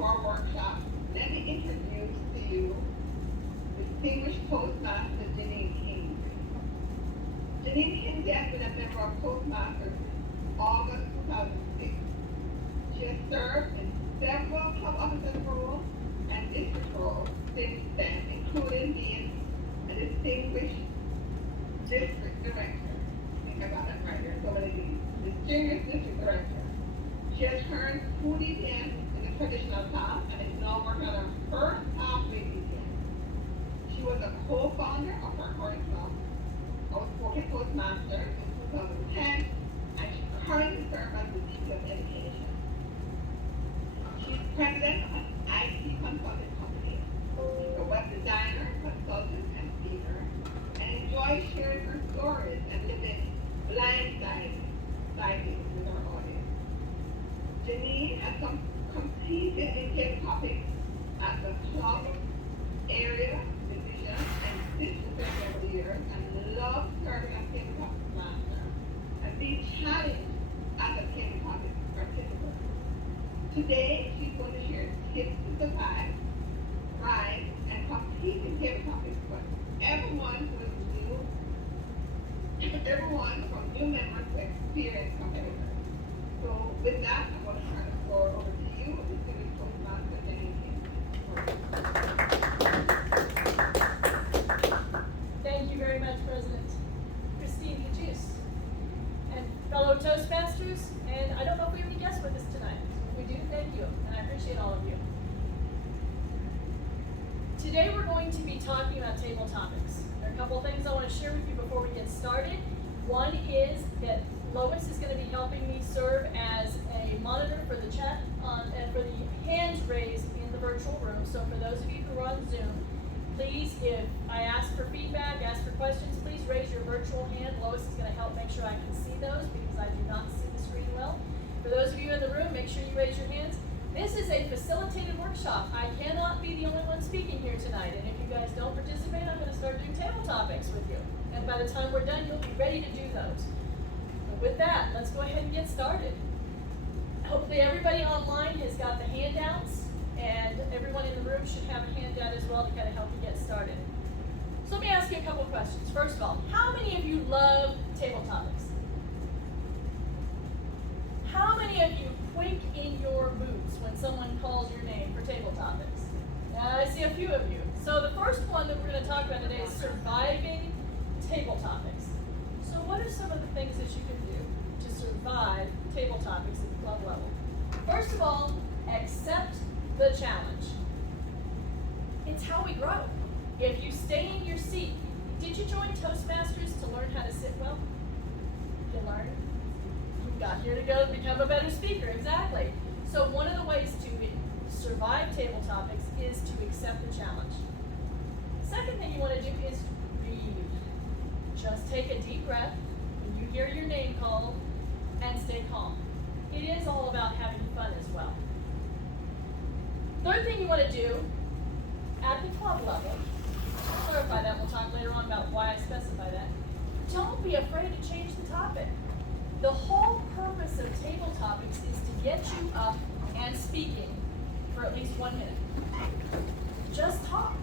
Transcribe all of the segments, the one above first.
to our workshop, let me introduce to you distinguished Toastmaster Janine Kingsley. Janine Kingsley has been a member of Toastmasters since August 2006. She has served in several club officers roles and district roles since then, including being a distinguished district director. I think I got that right. There's so many D's. Distinguished district director. She has earned 2 DPMs in the traditional class and is now working on her first pathway DPM. She was a co-founder of her current club, Outspoken Toastmaster in 2010, and she currently serves as the VP of Education. She's president of an IT consulting company. She's a web designer, consultant, and speaker, and enjoys sharing her stories and living blindsided with our audience. Janine has competed in table topics at the club, area, division, and district level over the years, and loves serving as table topics master and being challenged as a table topics participant. Today, she's going to share tips to survive, thrive, and compete in table topics for everyone who is new, everyone from new members to experienced competitors. So with that, I'm going to turn the floor over to you, distinguished Toastmaster Janine Kingsley. Thank you very much, President Christine Kajus. And fellow Toastmasters, and I don't know if we have any guests with us tonight. If we do, thank you, and I appreciate all of you. Today we're going to be talking about table topics. There are a couple of things I want to share with you before we get started. One is that Lois is going to be helping me serve as a monitor for the chat and for the hands raised in the virtual room. So for those of you who are on Zoom, please, if I ask for feedback, ask for questions, please raise your virtual hand. Lois is going to help make sure I can see those because I do not see the screen well. For those of you in the room, make sure you raise your hands. This is a facilitated workshop. I cannot be the only one speaking here tonight. And if you guys don't participate, I'm going to start doing table topics with you. And by the time we're done, you'll be ready to do those. With that, let's go ahead and get started. Hopefully everybody online has got the handouts, and everyone in the room should have a handout as well to kind of help you get started. So let me ask you a couple questions. First of all, how many of you love table topics? How many of you quake in your boots when someone calls your name for table topics? I see a few of you. So the first one that we're going to talk about today is surviving table topics. So what are some of the things that you can do to survive table topics at the club level? First of all, accept the challenge. It's how we grow. If you stay in your seat, did you join Toastmasters to learn how to sit well? You learn. You got here to go to become a better speaker, exactly. So one of the ways to survive table topics is to accept the challenge. Second thing you want to do is breathe. Just take a deep breath when you hear your name called and stay calm. It is all about having fun as well. Third thing you want to do at the club level, I'll clarify that, we'll talk later on about why I specify that. Don't be afraid to change the topic. The whole purpose of table topics is to get you up and speaking for at least 1 minute. Just talk.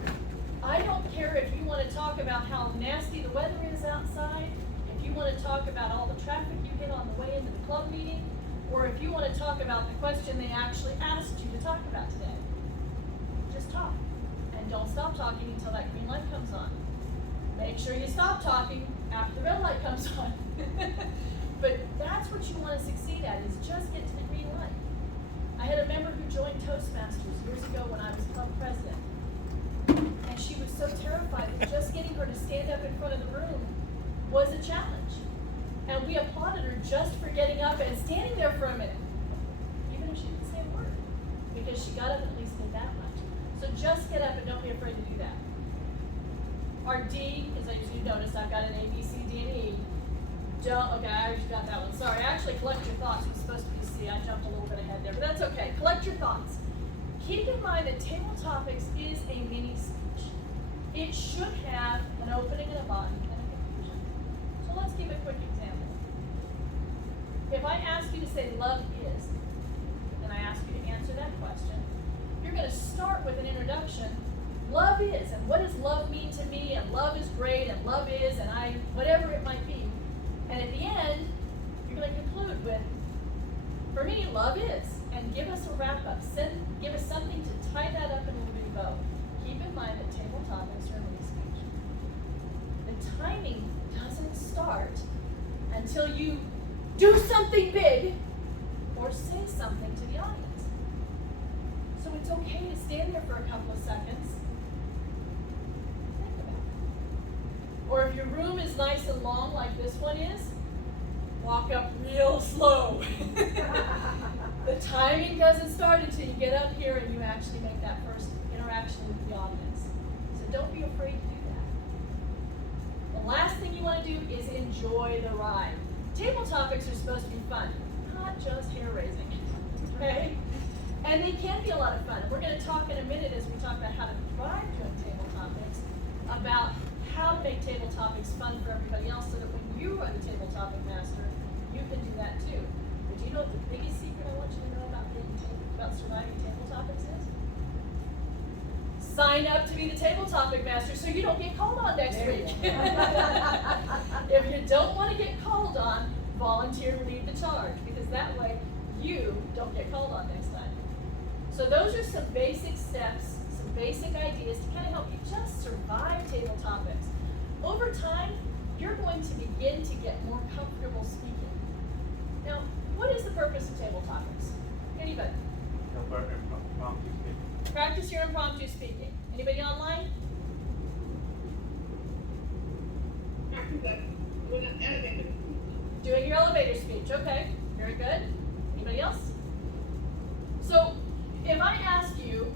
I don't care if you want to talk about how nasty the weather is outside, if you want to talk about all the traffic you hit on the way into the club meeting, or if you want to talk about the question they actually asked you to talk about today. Just talk. And don't stop talking until that green light comes on. Make sure you stop talking after the red light comes on. But that's what you want to succeed at, is just get to the green light. I had a member who joined Toastmasters years ago when I was club president. And she was so terrified that just getting her to stand up in front of the room was a challenge. And we applauded her just for getting up and standing there for a minute, even if she didn't say a word, because she got up and at least did that much. So just get up and don't be afraid to do that. Our D, as you notice, I've got an A, B, C, D, and E. Okay, I already got that one. Sorry, actually collect your thoughts. It was supposed to be C. I jumped a little bit ahead there, but that's okay. Collect your thoughts. Keep in mind that table topics is a mini speech. It should have an opening and a body and a conclusion. So let's give a quick example. If I ask you to say love is, and I ask you to answer that question, love is, and what does love mean to me, and love is great, and love is, and whatever it might be. And at the end, you're going to conclude with, for me, love is, and give us a wrap up. Give us something to tie that up in a big bow. Keep in mind that table topics are a mini speech. The timing doesn't start until you do something big or say something to the audience. So it's okay to stand there for a couple of seconds. Think about it. Or if your room is nice and long like this one is, walk up real slow. The timing doesn't start until you get up here and you actually make that first interaction with the audience. So don't be afraid to do that. The last thing you want to do is enjoy the ride. Table topics are supposed to be fun, not just hair raising, okay? And they can be a lot of fun. We're going to talk in a minute as we talk about how to thrive doing table topics, about how to make table topics fun for everybody else so that when you run a table topic master, you can do that too. But do you know what the biggest secret I want you to know about surviving table topics is? Sign up to be the table topic master so you don't get called on next week. If you don't want to get called on, volunteer to lead the charge, because that way you don't get called on next time. So those are some basic steps, some basic ideas to kind of help you just survive table topics. Over time, you're going to begin to get more comfortable speaking. Now, what is the purpose of table topics? Anybody? Practice your impromptu speaking. Anybody online? Doing your elevator speech. Okay, very good. Anybody else? So, if I ask you,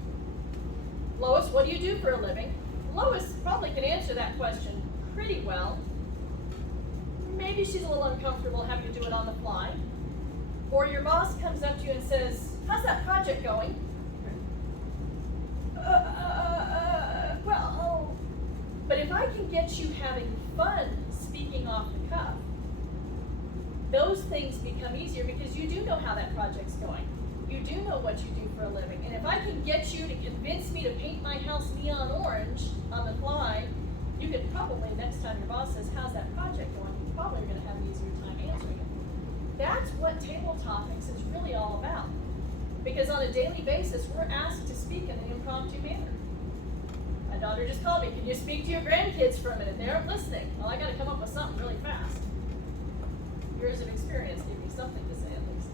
Lois, what do you do for a living? Lois probably can answer that question pretty well. Maybe she's a little uncomfortable having to do it on the fly. Or your boss comes up to you and says, how's that project going? But if I can get you having fun speaking off the cuff, those things become easier because you do know how that project's going. You do know what you do for a living. And if I can get you to convince me to paint my house neon orange on the fly, you could probably, next time your boss says, how's that project going, you're probably going to have an easier time answering it. That's what table topics is really all about. Because on a daily basis, we're asked to speak in an impromptu manner. My daughter just called me, can you speak to your grandkids for a minute? They aren't listening. Well, I got to come up with something really fast. Years of experience give me something to say at least.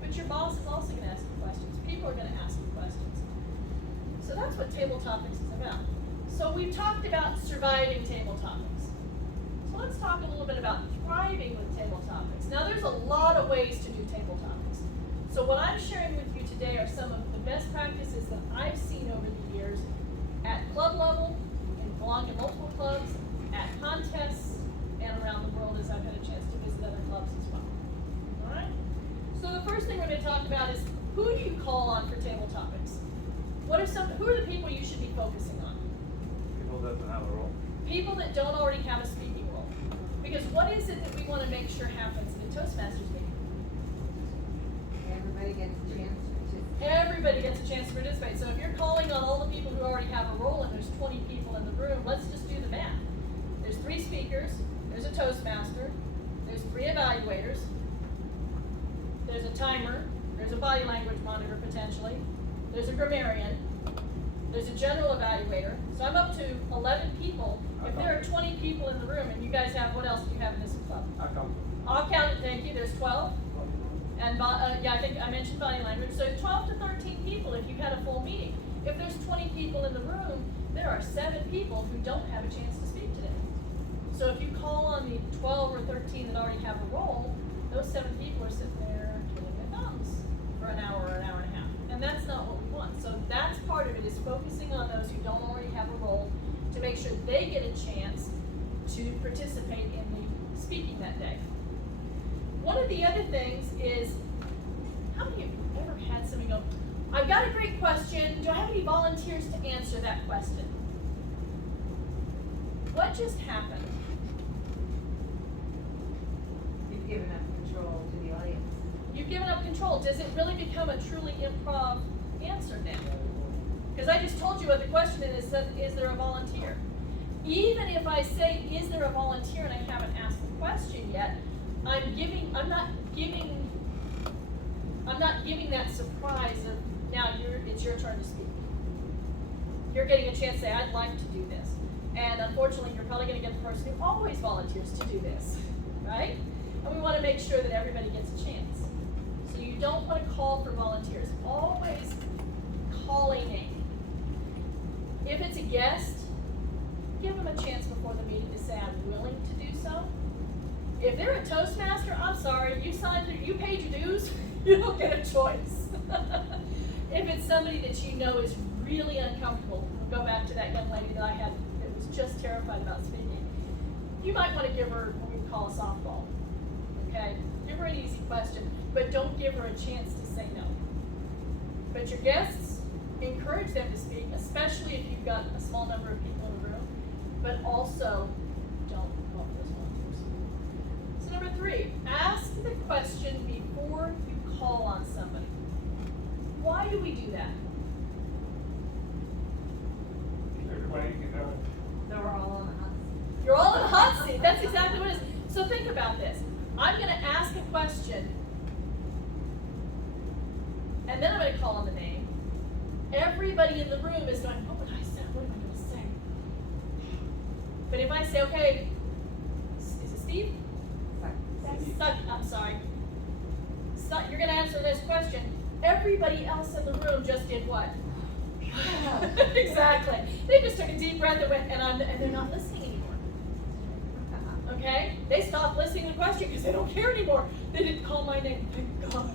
But your boss is also going to ask you questions. People are going to ask you questions. So that's what table topics is about. So we've talked about surviving table topics. So let's talk a little bit about thriving with table topics. Now there's a lot of ways to do table topics. So what I'm sharing with you today are some of the best practices that I've seen over the years at club level, and belong in multiple clubs, at contests, and around the world as I've had a chance to visit other clubs as well. All right? So the first thing we're going to talk about is who do you call on for table topics? Who are the people you should be focusing on? People that don't have a role. People that don't already have a speaking role. Because what is it that we want to make sure happens in a Toastmasters meeting? Everybody gets a chance to participate. Everybody gets a chance to participate. So if you're calling on all the people who already have a role and there's 20 people in the room, let's just do the math. There's 3 speakers, there's a Toastmaster, there's 3 evaluators, there's a timer, there's a body language monitor potentially, there's a grammarian, there's a general evaluator. So I'm up to 11 people. If there are 20 people in the room and you guys have, what else do you have in this club? I'll count it, thank you, there's 12. And yeah, I think I mentioned body language. So 12 to 13 people if you had a full meeting. If there's 20 people in the room, there are 7 people who don't have a chance to speak today. So if you call on the 12 or 13 that already have a role, those 7 people are sitting there twiddling their thumbs for an hour or an hour and a half. And that's not what we want. So that's part of it, is focusing on those who don't already have a role to make sure they get a chance to participate in the speaking that day. One of the other things is, how many of you ever had somebody go, I've got a great question, do I have any volunteers to answer that question? What just happened? You've given up control to the audience. You've given up control. Does it really become a truly improv answer then? Because I just told you what the question is there a volunteer? Even if I say, is there a volunteer, and I haven't asked the question yet, I'm not giving that surprise of, now it's your turn to speak. You're getting a chance to say, I'd like to do this. And unfortunately, you're probably gonna get the person who always volunteers to do this, right? And we wanna make sure that everybody gets a chance. So you don't wanna call for volunteers. Always call a name. If it's a guest, give them a chance before the meeting to say, I'm willing to do so. If they're a Toastmaster, I'm sorry, you paid your dues, you don't get a choice. If it's somebody that you know is really uncomfortable, we'll go back to that young lady that I had that was just terrified about speaking. You might want to give her what we call a softball, okay? Give her an easy question, but don't give her a chance to say no. But your guests, encourage them to speak, especially if you've got a small number of people in the room, but also don't call for those volunteers. So number 3, ask the question before you call on somebody. Why do we do that? Everybody can know. So we're all on the hot seat. You're all in the hot seat. That's exactly what it is. So think about this. I'm going to ask a question, and then I'm going to call on the name. Everybody in the room is going, what would I say? What am I going to say? But if I say, okay, is it Steve? I'm sorry. You're going to answer this question. Everybody else in the room just did what? Exactly. They just took a deep breath and went, and they're not listening anymore. Okay? They stopped listening to the question because they don't care anymore. They didn't call my name. Thank God.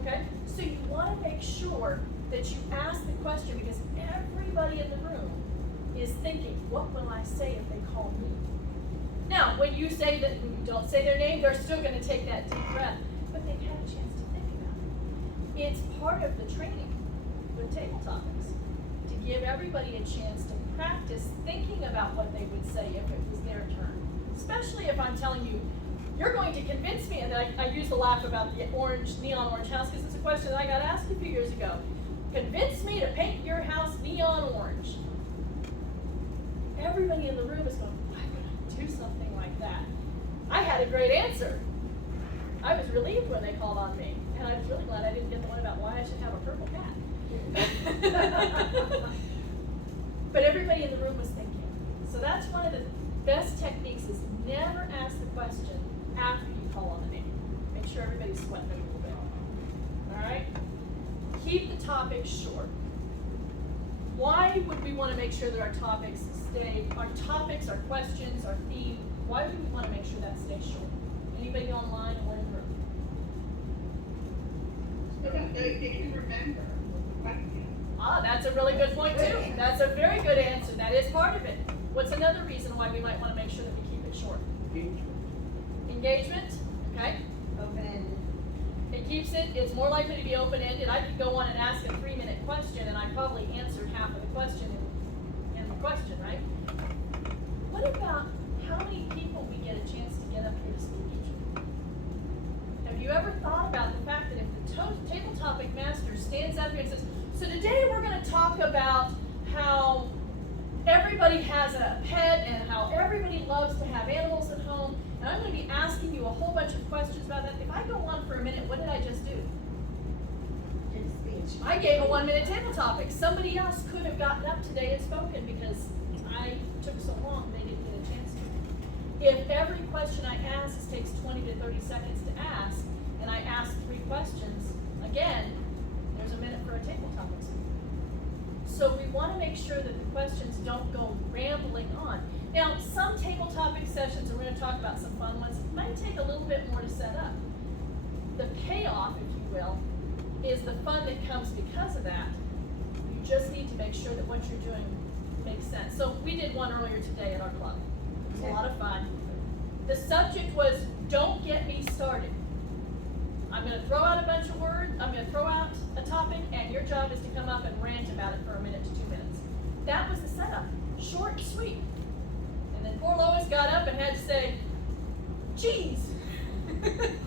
Okay? So you want to make sure that you ask the question because everybody in the room is thinking, what will I say if they call me? Now, when you say that, when you don't say their name, they're still going to take that deep breath, but they've had a chance to think about it. It's part of the training with table topics to give everybody a chance to practice thinking about what they would say if it was their turn. Especially if I'm telling you, you're going to convince me, and I use the laugh about the neon orange house because it's a question that I got asked a few years ago. Convince me to paint your house neon orange. Everybody in the room is going, why would I do something like that? I had a great answer. I was relieved when they called on me, and I was really glad I didn't get the one about why I should have a purple cat. But everybody in the room was thinking. So that's one of the best techniques is never ask the question after you call on the name. Make sure everybody's sweating a little bit. All right? Keep the topic short. Why would we want to make sure that our topics, our questions, our theme, why would we want to make sure that stays short? Anybody online or in the room? So that they can remember the question. Ah, that's a really good point too. That's a very good answer. That is part of it. What's another reason why we might want to make sure that we keep it short? Engagement. Okay. Open-ended. It keeps it's more likely to be open-ended. I could go on and ask a 3-minute question and I probably answered half of the question in the question, right? What about how many people we get a chance to get up here to speak each week? Have you ever thought about the fact that if the table topic master stands up here and says, so today we're going to talk about how everybody has a pet and how everybody loves to have animals at home, and I'm going to be asking you a whole bunch of questions about that. If I go on for a minute, what did I just do? Give a speech. I gave a 1-minute table topic. Somebody else could have gotten up today and spoken because I took so long they didn't get a chance to. If every question I ask takes 20 to 30 seconds to ask, and I ask 3 questions, again, there's a minute for a table topic. So we want to make sure that the questions don't go rambling on. Now, some table topic sessions, and we're going to talk about some fun ones, might take a little bit more to set up. The payoff, if you will, is the fun that comes because of that. You just need to make sure that what you're doing makes sense. So we did one earlier today at our club. It was a lot of fun. The subject was, don't get me started. I'm going to throw out a bunch of words, I'm going to throw out a topic, and your job is to come up and rant about it for a minute to 2 minutes. That was the setup. Short and sweet. And then poor Lois got up and had to say, geez.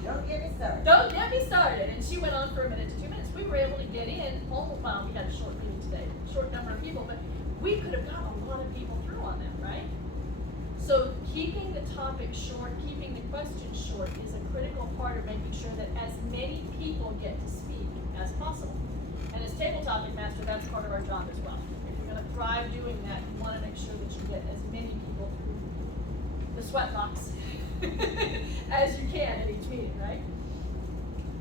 Don't get me started. Don't get me started. And she went on for a minute to 2 minutes. we were able to get in, almost, well, we had a short meeting today, short number of people, but we could have gotten a lot of people through on them, right? So keeping the topic short, keeping the questions short is a critical part of making sure that as many people get to speak as possible. And as table topic master, that's part of our job as well. If you're gonna thrive doing that, you wanna make sure that you get as many people through the sweat box as you can in each meeting, right?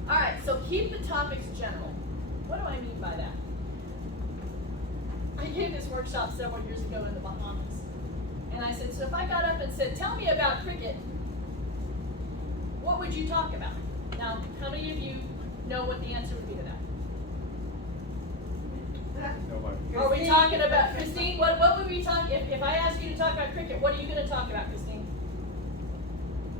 Alright, so keep the topics general. What do I mean by that? I gave this workshop several years ago in the Bahamas. And I said, so if I got up and said, tell me about cricket, what would you talk about? Now, how many of you know what the answer would be to that? Nobody. Are we talking about, Christine, what would we talk, if I ask you to talk about cricket, what are you gonna talk about, Christine?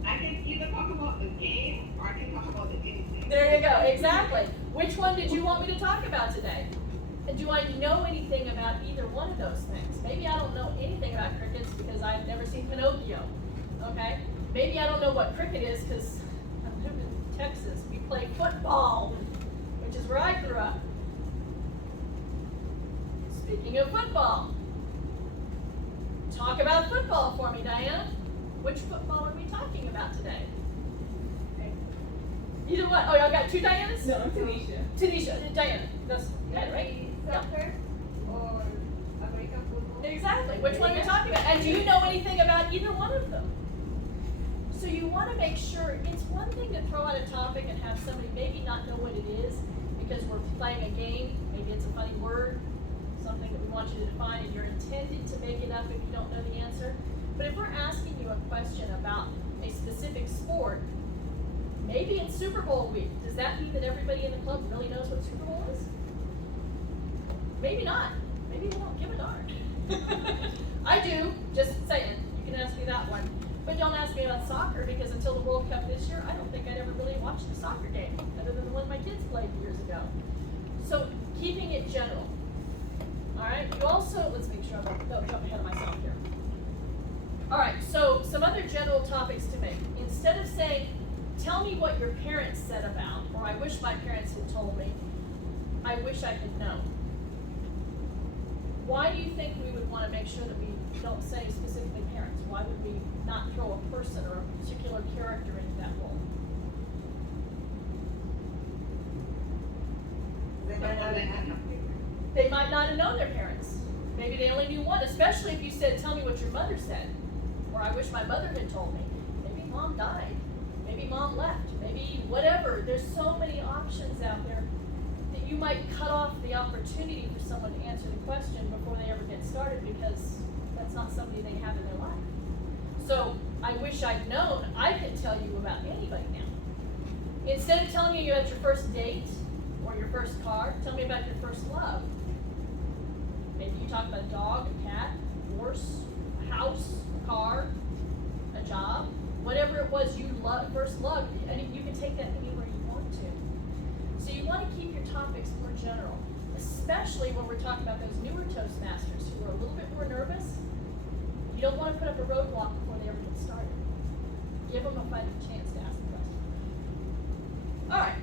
I can either talk about the game or I can talk about the anything. There you go, exactly. Which one did you want me to talk about today? And do I know anything about either one of those things? Maybe I don't know anything about crickets because I've never seen Pinocchio, okay? Maybe I don't know what cricket is because I live in Texas. We play football, which is where I grew up. Speaking of football, talk about football for me, Diana. Which football are we talking about today? Either one. Oh, y'all got two Dianas? No, I'm Tanisha. Tanisha, Diana. That's that, right? Yeah. Soccer or American football. Exactly. Which one are we talking about? And do you know anything about either one of them? So you want to make sure, it's one thing to throw out a topic and have somebody maybe not know what it is because we're playing a game, maybe it's a funny word, something that we want you to define and you're intended to make it up if you don't know the answer. But if we're asking you a question about a specific sport, maybe it's Super Bowl week. Does that mean that everybody in the club really knows what Super Bowl is? Maybe not. Maybe we don't give a darn. I do, just saying. You can ask me that one. But don't ask me about soccer because until the World Cup this year, I don't think I'd ever really watched a soccer game other than the one my kids played years ago. So keeping it general. Alright, you also, let's make sure I don't jump ahead of myself here. Alright, so some other general topics to make. Instead of saying, tell me what your parents said about, or I wish my parents had told me, I wish I had known. Why do you think we would want to make sure that we don't say specifically parents? Why would we not throw a person or a particular character into that role? They might not have known their parents. Maybe they only knew one, especially if you said, tell me what your mother said. Or I wish my mother had told me. Maybe mom died. Maybe mom left. Maybe whatever. There's so many options out there that you might cut off the opportunity for someone to answer the question before they ever get started because that's not somebody they have in their life. So I wish I'd known. I can tell you about anybody now. Instead of telling you about your first date or your first car, tell me about your first love. Maybe you talk about a dog, a cat, a horse, a house, a car, a job, whatever it was you first loved. And you can take that anywhere you want to. So you want to keep your topics more general, especially when we're talking about those newer Toastmasters who are a little bit more nervous. You don't want to put up a roadblock before they ever get started. Give them a fighting chance to ask the question. All right.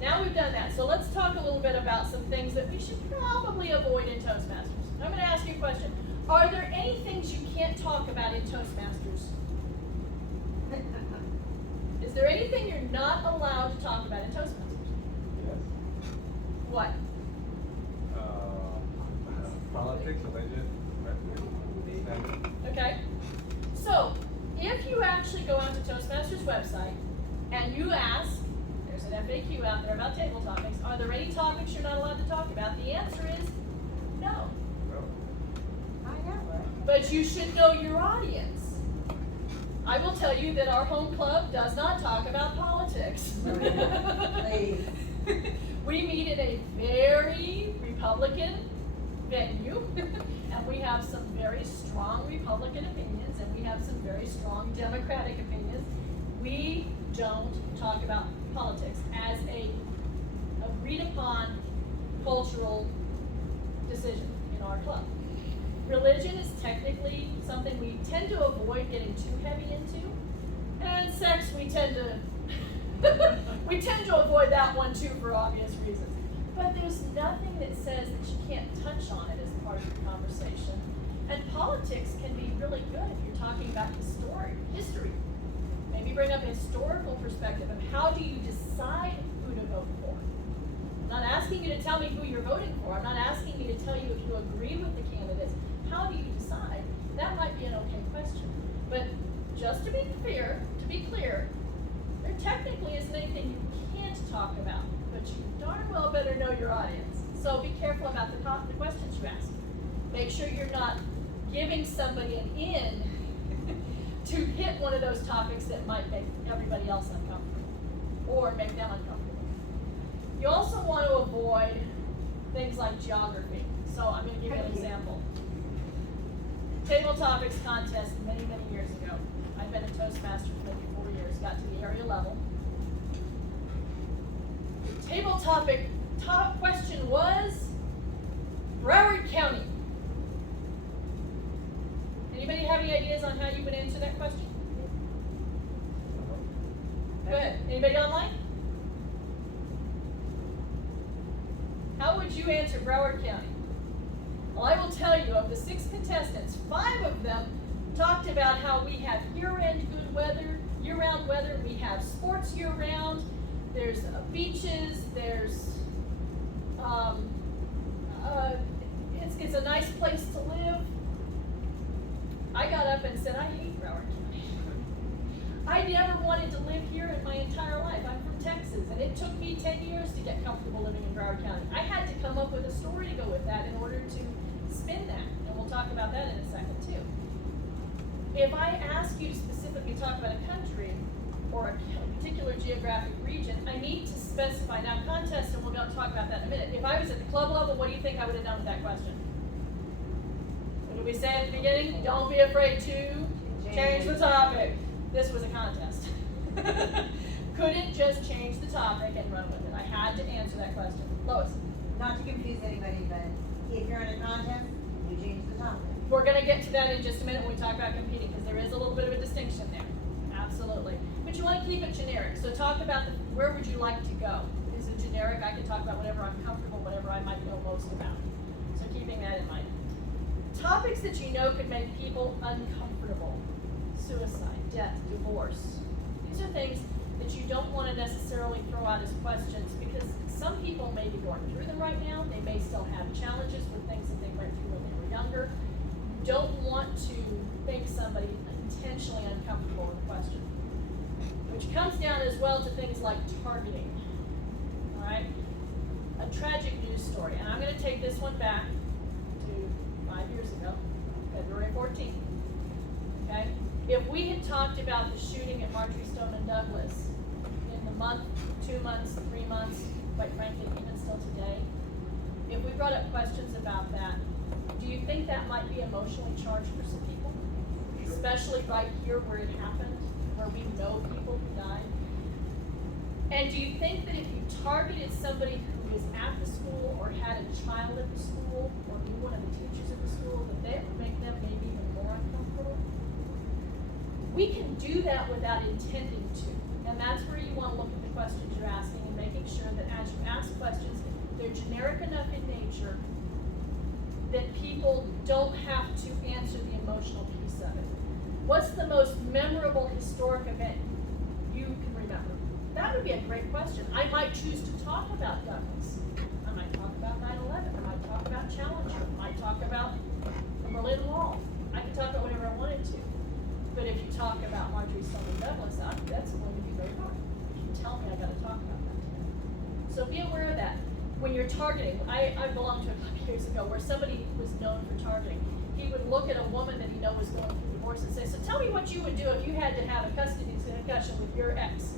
Now we've done that, so let's talk a little bit about some things that we should probably avoid in Toastmasters. I'm going to ask you a question. Are there any things you can't talk about in Toastmasters? Is there anything you're not allowed to talk about in Toastmasters? Yes. What? Politics, religion, Okay. So, if you actually go onto Toastmasters website and you ask, there's an FAQ out there about table topics, are there any topics you're not allowed to talk about? The answer is no. No. I never. But you should know your audience. I will tell you that our home club does not talk about politics. Please. We meet in a very Republican venue, and we have some very strong Republican opinions, and we have some very strong Democratic opinions. We don't talk about politics as a agreed upon cultural decision in our club. Religion is technically something we tend to avoid getting too heavy into, and sex we tend to avoid that one too for obvious reasons. But there's nothing that says that you can't touch on it as part of your conversation. And politics can be really good if you're talking about history. Maybe bring up a historical perspective of how do you decide who to vote for. I'm not asking you to tell me who you're voting for. I'm not asking you to tell you if you agree with the candidates. How do you decide? That might be an okay question. But just to be clear, there technically isn't anything you can't talk about, but you darn well better know your audience. So be careful about the questions you ask. Make sure you're not giving somebody an in to hit one of those topics that might make everybody else uncomfortable or make them uncomfortable. You also want to avoid things like geography. So I'm going to give you an example. Table topics contest many, many years ago. I've been a Toastmaster for maybe 4 years, got to the area level. The table topic top question was Broward County. Anybody have any ideas on how you would answer that question? Good. Anybody online? How would you answer Broward County? Well, I will tell you, of the 6 contestants, 5 of them talked about how we have year-end good weather, year-round weather, we have sports year-round, there's beaches, there's, it's a nice place to live. I got up and said, I hate Broward County. I never wanted to live here in my entire life. I'm from Texas, and it took me 10 years to get comfortable living in Broward County. I had to come up with a story to go with that in order to spin that, and we'll talk about that in a second too. If I ask you to specifically talk about a country or a particular geographic region, I need to specify. Now, contest, and we'll talk about that in a minute. If I was at the club level, what do you think I would have done with that question? What did we say at the beginning? Don't be afraid to change the topic. This was a contest. Couldn't just change the topic and run with it. I had to answer that question. Lois. Not to confuse anybody, but if you're in a contest, you change the topic. We're going to get to that in just a minute when we talk about competing, because there is a little bit of a distinction there. Absolutely. But you want to keep it generic. So talk about where would you like to go? Is it generic? I can talk about whatever I'm comfortable, whatever I might know most about. So keeping that in mind. Topics that you know could make people uncomfortable. Suicide, death, divorce. These are things that you don't want to necessarily throw out as questions, because some people may be going through them right now. They may still have challenges with things that they went through when they were younger. You don't want to make somebody intentionally uncomfortable with a question. Which comes down as well to things like targeting. All right? A tragic news story. And I'm going to take this one back to 5 years ago, February 14th. Okay? If we had talked about the shooting at Marjory Stoneman Douglas in the month, 2 months, 3 months, quite frankly, even still today, if we brought up questions about that, do you think that might be emotionally charged for some people? Sure. Especially right here where it happened, where we know people who died? And do you think that if you targeted somebody who was at the school or had a child at the school or knew one of the teachers at the school, that that would make them maybe even more uncomfortable? We can do that without intending to. And that's where you want to look at the questions you're asking and making sure that as you ask questions, they're generic enough in nature that people don't have to answer the emotional piece of it. What's the most memorable historic event you can remember? That would be a great question. I might choose to talk about Douglas. I might talk about 9/11. I might talk about Challenger. I might talk about the Berlin Wall. I can talk about whatever I wanted to. But if you talk about Marjory Stoneman Douglas, that's going to be very hard. If you tell me I got to talk about that today. So be aware of that. When you're targeting, I belonged to a couple years ago where somebody was known for targeting. He would look at a woman that he know was going through divorce and say, so tell me what you would do if you had to have a custody discussion with your ex.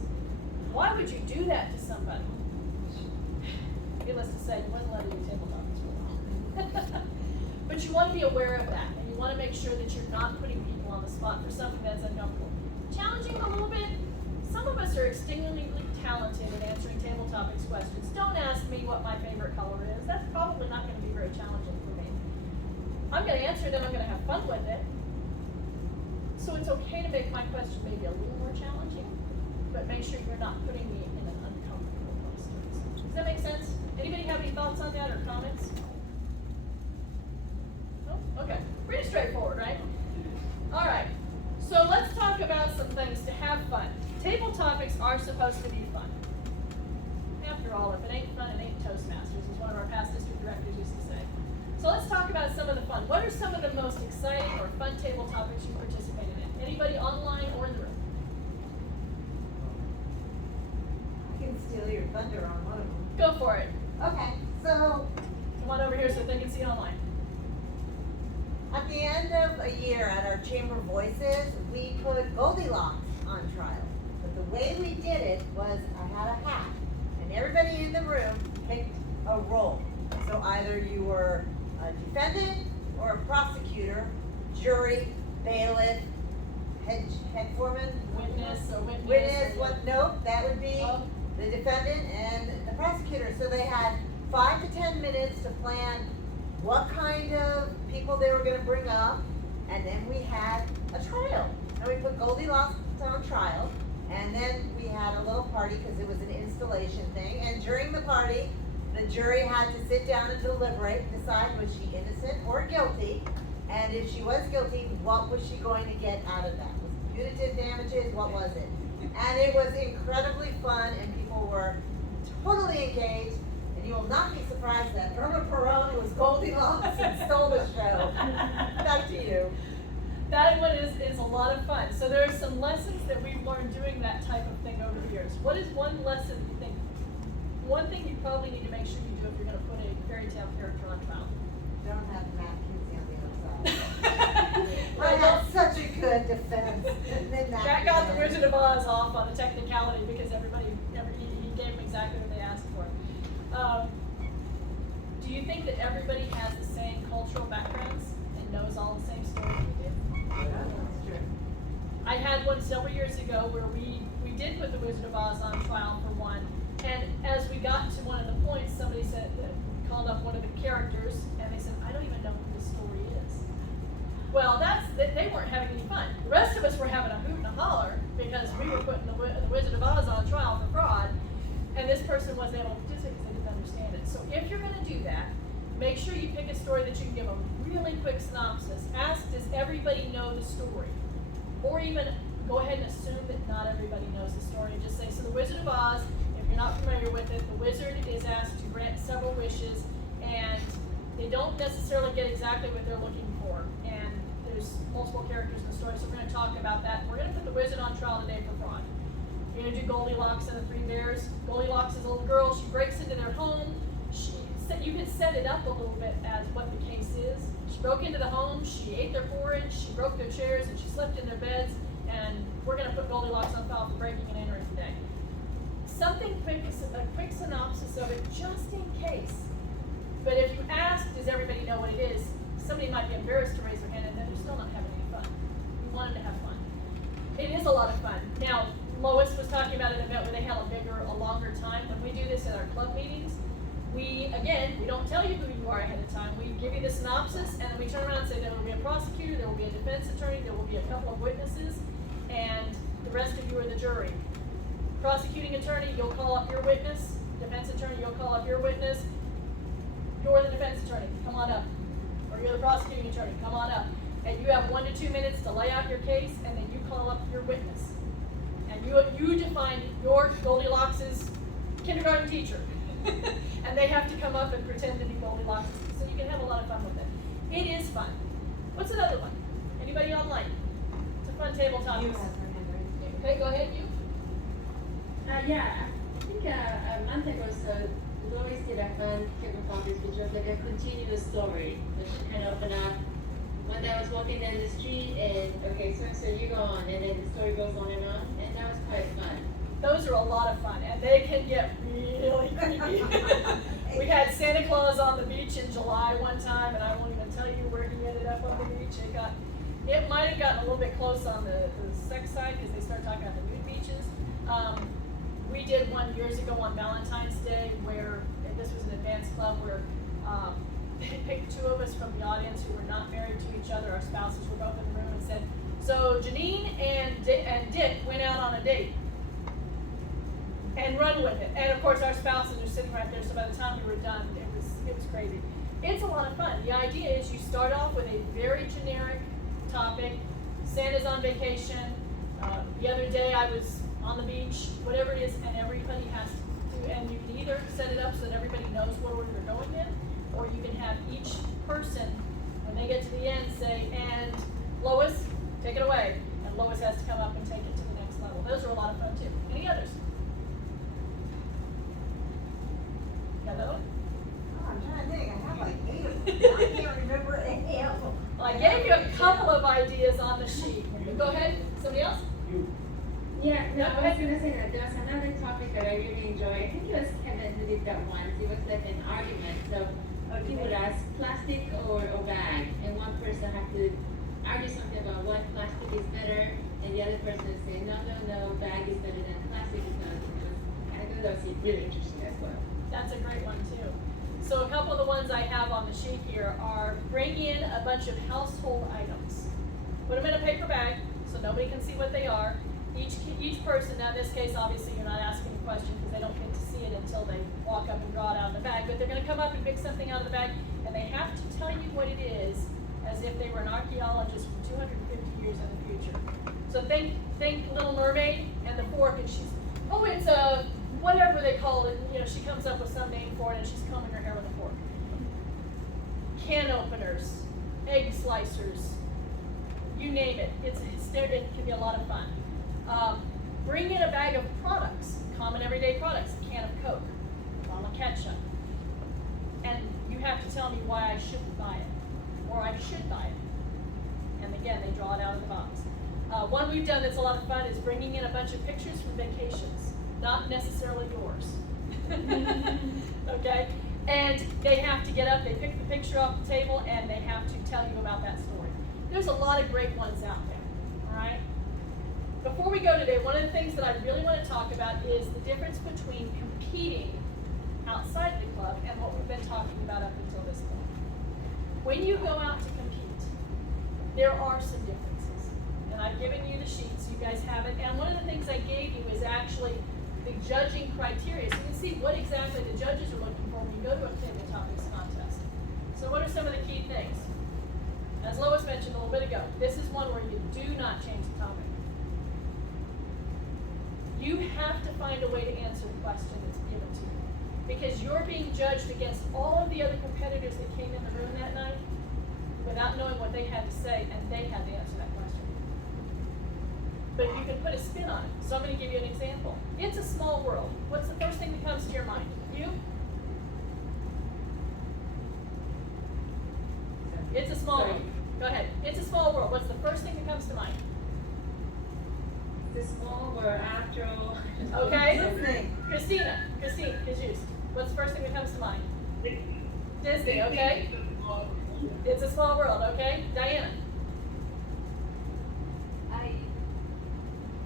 Why would you do that to somebody? Needless to say, you wasn't allowed to do table topics for a while. But you want to be aware of that, and you want to make sure that you're not putting people on the spot for something that's uncomfortable. Challenging a little bit. Some of us are extremely talented at answering table topics questions. Don't ask me what my favorite color is. That's probably not going to be very challenging for me. I'm going to answer it and I'm going to have fun with it. So it's okay to make my question maybe a little more challenging, but make sure you're not putting me in an uncomfortable place. Does that make sense? Anybody have any thoughts on that or comments? No? Okay, pretty straightforward, right? All right, so let's talk about some things to have fun. Table topics are supposed to be fun. After all, if it ain't fun, it ain't Toastmasters, as one of our past district directors used to say. So let's talk about some of the fun. What are some of the most exciting or fun table topics you participated in? Anybody online or in the room? I can steal your thunder on one of them. Go for it. Okay, so Come on over here so they can see online. at the end of a year at our Chamber of Voices, we put Goldilocks on trial. But the way we did it was I had a hat, and everybody in the room picked a role. So either you were a defendant or a prosecutor, jury, bailiff, head foreman, Witness. witness, nope, that would be Oh. the defendant and the prosecutor. So they had 5 to 10 minutes to plan what kind of people they were gonna bring up, and then we had a trial. And we put Goldilocks on trial, and then we had a little party, because it was an installation thing, and during the party, the jury had to sit down and deliberate, decide was she innocent or guilty, and if she was guilty, what was she going to get out of that? Was it punitive damages, what was it? And it was incredibly fun, and people were totally engaged, and you will not be surprised that Irma Perón was Goldilocks and stole the show. Back to you. That one is a lot of fun. So there are some lessons that we've learned doing that type of thing over the years. What is one lesson you think? One thing you probably need to make sure you do if you're going to put a fairy tale character on trial. Don't have Matt Kinsey on the other side. I Well, had such a good defense. And then Jack got the Wizard of Oz off on a technicality because he gave them exactly what they asked for. Do you think that everybody has the same cultural backgrounds and knows all the same stories we do? That's true. I had one several years ago where we did put the Wizard of Oz on trial for one, and as we got to one of the points, somebody said, called up one of the characters, and they said, I don't even know who this story is. Well, they weren't having any fun. The rest of us were having a hoot and a holler because we were putting the Wizard of Oz on trial for fraud, and this person wasn't able to participate because they didn't understand it. So if you're going to do that, make sure you pick a story that you can give a really quick synopsis. Ask, does everybody know the story? Or even go ahead and assume that not everybody knows the story. Just say, so the Wizard of Oz, if you're not familiar with it, the wizard is asked to grant several wishes, and they don't necessarily get exactly what they're looking for. And there's multiple characters in the story, so we're going to talk about that. We're going to put the wizard on trial today for fraud. We're going to do Goldilocks and the Three Bears. Goldilocks is a little girl. She breaks into their home. You can set it up a little bit as what the case is. She broke into the home, she ate their porridge, she broke their chairs, and she slept in their beds, and we're going to put Goldilocks on file for breaking and entering today. Something quick, a quick synopsis of it, just in case. But if you ask, does everybody know what it is, somebody might be embarrassed to raise their hand, and then they're still not having any fun. We want them to have fun. It is a lot of fun. Now, Lois was talking about an event where they had a longer time. When we do this at our club meetings, we don't tell you who you are ahead of time. We give you the synopsis, and then we turn around and say there will be a prosecutor, there will be a defense attorney, there will be a couple of witnesses, and the rest of you are the jury. Prosecuting attorney, you'll call up your witness. Defense attorney, you'll call up your witness. You're the defense attorney, come on up. Or you're the prosecuting attorney, come on up. And you have 1 to 2 minutes to lay out your case, and then you call up your witness. And you define your Goldilocks' kindergarten teacher. And they have to come up and pretend to be Goldilocks, so you can have a lot of fun with it. It is fun. What's another one? Anybody online? It's a fun table topic. You have her hand raised. Okay, go ahead, you. Yeah, I think a month ago or so, Lois did a fun table topics, which was like a continuous story. So she kind of opened up. One day I was walking down the street, and okay, so you go on, and then the story goes on, and that was quite fun. Those are a lot of fun, and they can get really creepy. We had Santa Claus on the beach in July one time, and I won't even tell you where he ended up on the beach. It might have gotten a little bit close on the sex side because they started talking about the nude beaches. We did one years ago on Valentine's Day where, and this was an advanced club where they picked 2 of us from the audience who were not married to each other. Our spouses were both in the room and said, so Janine and Dick went out on a date. And run with it. And of course our spouses are sitting right there, so by the time we we were done, it was crazy. It's a lot of fun. The idea is you start off with a very generic topic. Santa's on vacation. The other day I was on the beach, whatever it is, and everybody has to, and you can either set it up so that everybody knows where we're going in, or you can have each person, when they get to the end, say, and Lois, take it away. And Lois has to come up and take it to the next level. Those are a lot of fun too. Any others? Got another one? Oh, I'm trying to think, I have like 8 of them, I can't remember any of them. Well, I gave you a couple of ideas on the sheet. Go ahead. Somebody else? Yeah, no, Yeah, go I was ahead. gonna say that there was another topic that I really enjoy. I think it was Kevin who did that once. It was like an argument. So he would ask plastic or bag, and one person had to argue something about what plastic is better, and the other person would say, no, bag is better than plastic is not. I thought that was really interesting as well. That's a great one too. So a couple of the ones I have on the sheet here are bring in a bunch of household items. Put them in a paper bag so nobody can see what they are. Each person, now in this case obviously you're not asking a question because they don't get to see it until they walk up and draw it out of the bag, but they're going to come up and pick something out of the bag and they have to tell you what it is as if they were an archaeologist from 250 years in the future. So think Little Mermaid and the fork, and she's, oh, it's a whatever they call it, you know, she comes up with some name for it and she's combing her hair with a fork. Can openers, egg slicers, you name it. It can be a lot of fun. Bring in a bag of products, common everyday products, a can of Coke, a bottle of ketchup, and you have to tell me why I shouldn't buy it, or I should buy it. And again, they draw it out of the box. One we've done that's a lot of fun is bringing in a bunch of pictures from vacations, not necessarily yours. Okay? And they have to get up, they pick the picture off the table, and they have to tell you about that story. There's a lot of great ones out there, all right? Before we go today, one of the things that I really want to talk about is the difference between competing outside the club and what we've been talking about up until this point. When you go out to compete, there are some differences. And I've given you the sheets, you guys have it, and one of the things I gave you is actually the judging criteria, so you can see what exactly the judges are looking for when you go to a table topics contest. So what are some of the key things? As Lois mentioned a little bit ago, this is one where you do not change the topic. You have to find a way to answer the question that's given to you. Because you're being judged against all of the other competitors that came in the room that night without knowing what they had to say, and they had to answer that question. But you can put a spin on it. So I'm going to give you an example. It's a small world. What's the first thing that comes to your mind? You? It's a small world. Go ahead. It's a small world. What's the first thing that comes to mind? The small were after all. Okay. Disney. Christine, Jesus. What's the first thing that comes to mind? Disney, okay? It's a small world, okay? Diana. I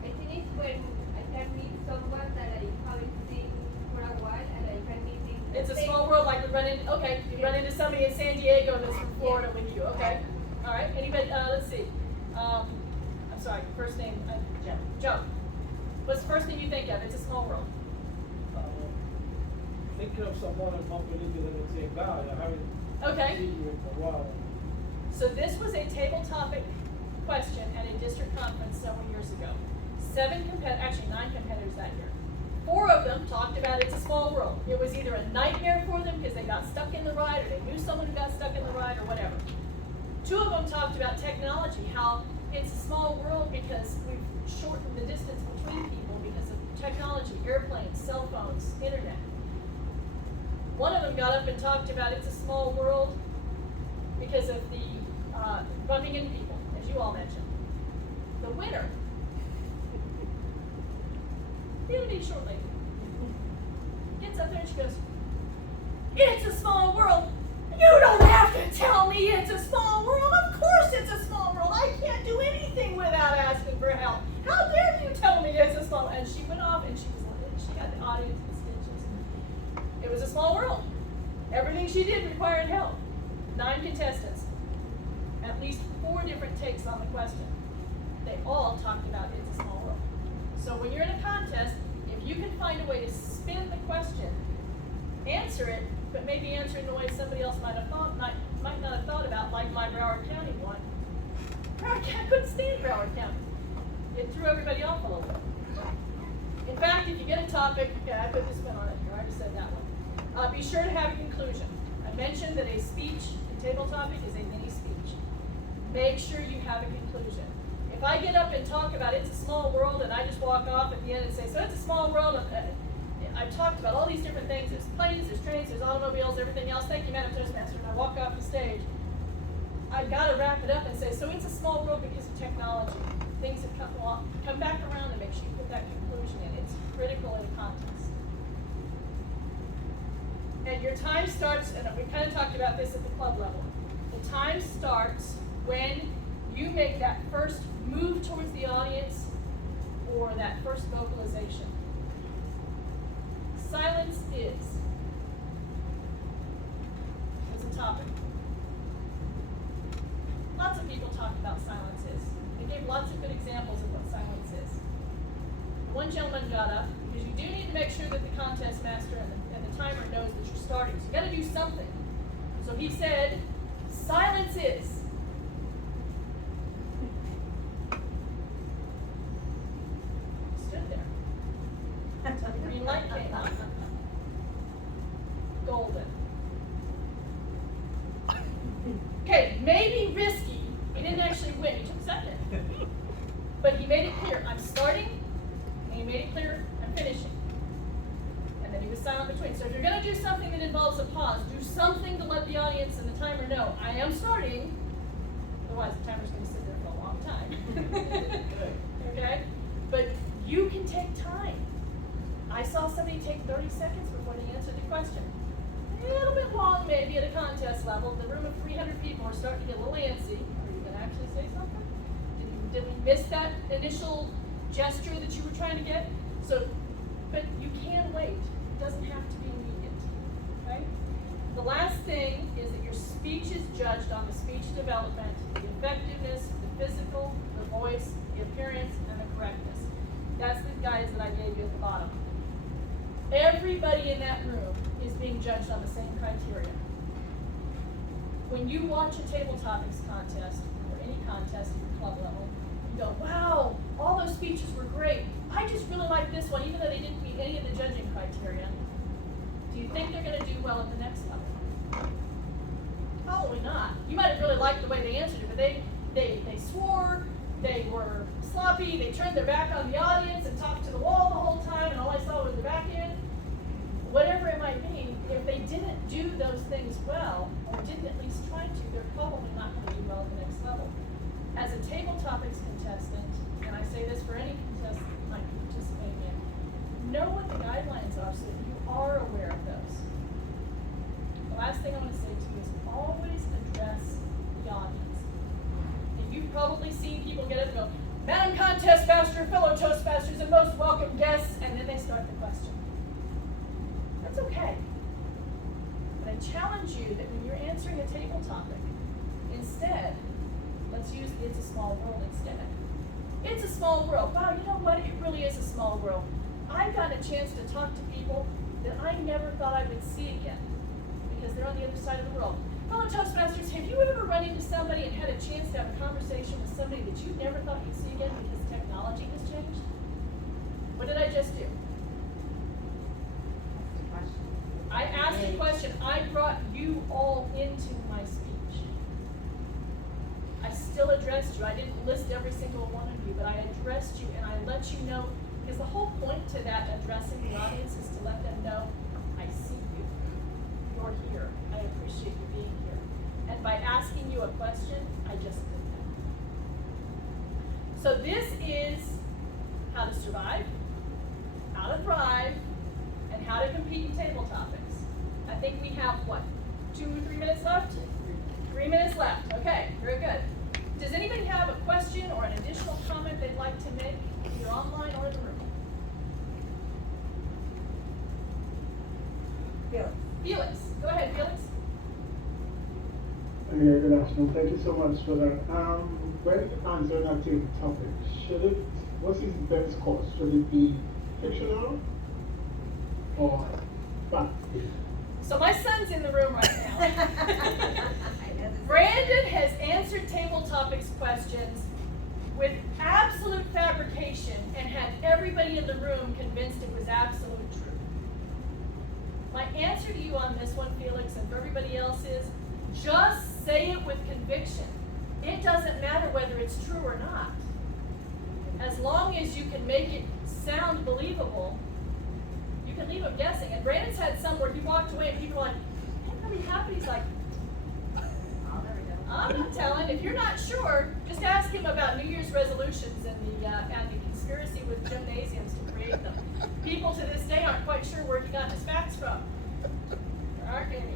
think it's when I can meet someone that I haven't seen for a while and I can meet in It's a same- small world, like you run into somebody in San Diego that's from Florida with you, okay? All right, anybody, let's see. I'm sorry, first name, Joe. What's the first thing you think of? It's a small world. Thinking of someone and bumping into them and saying, "Wow, I haven't Okay, seen you in a while." so this was a table topic question at a district conference several years ago. 9 competitors that year. 4 of them talked about it's a small world. It was either a nightmare for them because they got stuck in the ride, or they knew someone who got stuck in the ride, or whatever. 2 of them talked about technology, how it's a small world because we've shortened the distance between people because of technology, airplanes, cell phones, internet. 1 of them got up and talked about it's a small world because of the bumping into people, as you all mentioned. The winner, Unity shortly, gets up there and she goes, "It's a small world. You don't have to tell me it's a small world. Of course it's a small world. I can't do anything without asking for help. How dare you tell me it's a small?" And she went off and she got the audience in stitches. It was a small world. Everything she did required help. 9 contestants. At least 4 different takes on the question. They all talked about it's a small world. So when you're in a contest, if you can find a way to spin the question answer it, but maybe answer it in a way somebody else might not have thought about, like my Broward County one. I couldn't stand Broward County. It threw everybody off a little bit. In fact, if you get a topic, okay, I put this one on it here, I already said that one. Be sure to have a conclusion. I mentioned that a speech, a table topic, is a mini speech. Make sure you have a conclusion. If I get up and talk about It's a Small World and I just walk off at the end and say, so it's a small world, I've talked about all these different things, there's planes, there's trains, there's automobiles, everything else, thank you, Madam Toastmaster, and I walk off the stage, I've got to wrap it up and say, so it's a small world because of technology. Things have come back around and make sure you put that conclusion in. It's critical in a context. And your time starts, and we kind of talked about this at the club level. The time starts when you make that first move towards the audience or that first vocalization. Silence is a topic. Lots of people talk about silence is. They gave lots of good examples of what silence is. One gentleman got up, because you do need to make sure that the contest master and the timer knows that you're starting. So you got to do something. So he said, silence is. Stood there until the green light came on. Golden. Okay, maybe risky. He didn't actually win, he took second. But he made it clear, I'm starting, and he made it clear, I'm finishing. And then he was silent between. So if you're gonna do something that involves a pause, do something to let the audience and the timer know, I am starting. Otherwise the timer's gonna sit there for a long time. Okay? But you can take time. I saw somebody take 30 seconds before they answered the question. A little bit long maybe at a contest level. The room of 300 people are starting to get a little antsy. Are you gonna actually say something? Did we miss that initial gesture that you were trying to get? So, but you can wait. It doesn't have to be immediate, okay? The last thing is that your speech is judged on the speech development, the effectiveness, the physical, the voice, the appearance, and the correctness. That's the guides that I gave you at the bottom. Everybody in that room is being judged on the same criteria. When you watch a table topics contest, or any contest at the club level, you go, wow, all those speeches were great. I just really like this one, even though they didn't meet any of the judging criteria. Do you think they're gonna do well at the next level? Probably not. You might have really liked the way they answered it, but they swore, they were sloppy, they turned their back on the audience and talked to the wall the whole time, and all I saw was their back end. Whatever it might be, if they didn't do those things well, or didn't at least try to, they're probably not going to do well at the next level. As a table topics contestant, and I say this for any contestant that might be participating in, know what the guidelines are so that you are aware of those. The last thing I want to say to you is always address the audience. And you've probably seen people get up and go, Madam Contest Master, fellow Toastmasters, and most welcome guests, and then they start the question. That's okay. But I challenge you that when you're answering a table topic, instead, let's use It's a Small World instead. It's a small world. Wow, you know what? It really is a small world. I've gotten a chance to talk to people that I never thought I would see again because they're on the other side of the world. Fellow Toastmasters, have you ever run into somebody and had a chance to have a conversation with somebody that you never thought you'd see again because technology has changed? What did I just do? I asked a question. I brought you all into my speech. I still addressed you. I didn't list every single one of you, but I addressed you and I let you know, because the whole point to that addressing the audience is to let them know, I see you. You're here. I appreciate you being here. And by asking you a question, I just did that. So this is how to survive, how to thrive, and how to compete in table topics. I think we have, what, 2 or 3 minutes left? 3 minutes left. Okay, very good. Does anybody have a question or an additional comment they'd like to make, either online or in the room? Felix. Felix, go ahead, Felix. Okay, good afternoon. Thank you so much for that. When answering a table topic, what's its best course? Should it be fictional or fact? So my son's in the room right now. I know this. Brandon has answered table topics questions with absolute fabrication and had everybody in the room convinced it was absolute truth. My answer to you on this one, Felix, and for everybody else is, just say it with conviction. It doesn't matter whether it's true or not. As long as you can make it sound believable, you can leave them guessing. And Brandon's had some where he walked away and people were like, I'm really happy. He's like, Oh, there we go. I'm not telling. If you're not sure, just ask him about New Year's resolutions and the conspiracy with gymnasiums to create them. People to this day aren't quite sure where he got his facts from. There aren't any.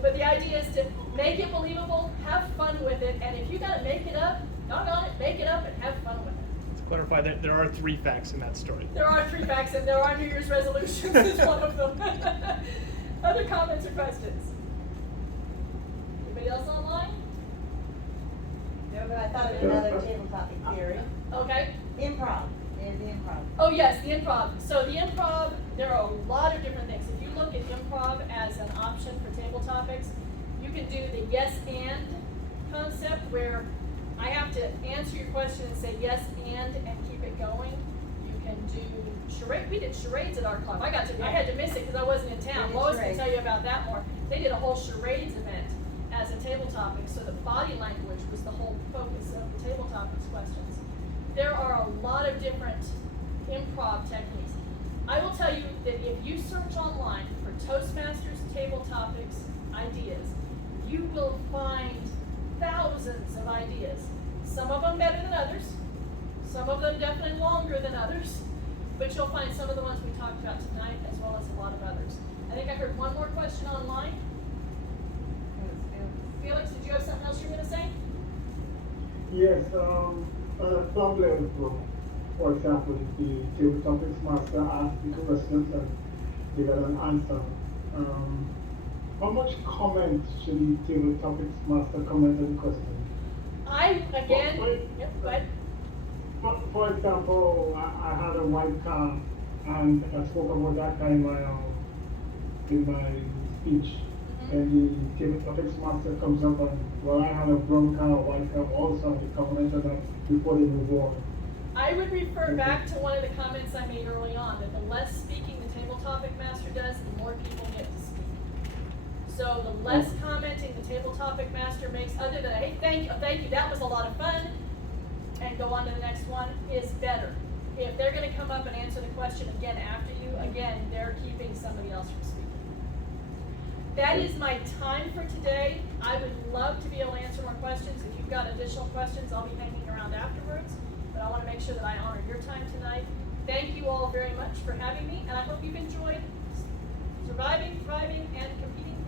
But the idea is to make it believable, have fun with it, and if you gotta make it up, doggone it, make it up and have fun with it. To clarify that there are 3 facts in that story. There are 3 facts and there are New Year's resolutions is one of them. Other comments or questions? Anybody else online? No, but I thought of another table topic theory. Okay. Improv. There's the improv. Oh yes, the improv. So the improv, there are a lot of different things. If you look at improv as an option for table topics, you can do the yes and concept where I have to answer your question and say yes and keep it going. You can do charades. We did charades at our club. I had to miss it because I wasn't in town. We did Lois can charades. tell you about that more. They did a whole charades event as a table topic, so the body language was the whole focus of the table topics questions. There are a lot of different improv techniques. I will tell you that if you search online for Toastmasters table topics ideas, you will find thousands of ideas. Some of them better than others, some of them definitely longer than others, but you'll find some of the ones we talked about tonight as well as a lot of others. I think I heard one more question online. Felix, did you have something else you were going to say? Yes, club level, for example, the table topics master asks the questions and they get an answer. How much comment should the table topics master comment on the question? Yep, go ahead. For example, I had a white car and I spoke about that car in my speech. And the table topics master comes up and, well, I had a brown car, a white car also, they comment on that before they move on. I would refer back to one of the comments I made early on, that the less speaking the table topic master does, the more people get to speak. So the less commenting the table topic master makes, other than, hey, thank you, that was a lot of fun, and go on to the next one, is better. If they're gonna come up and answer the question again after you, again, they're keeping somebody else from speaking. That is my time for today. I would love to be able to answer more questions. If you've got additional questions, I'll be hanging around afterwards. But I want to make sure that I honor your time tonight. Thank you all very much for having me, and I hope you've enjoyed surviving, thriving, and competing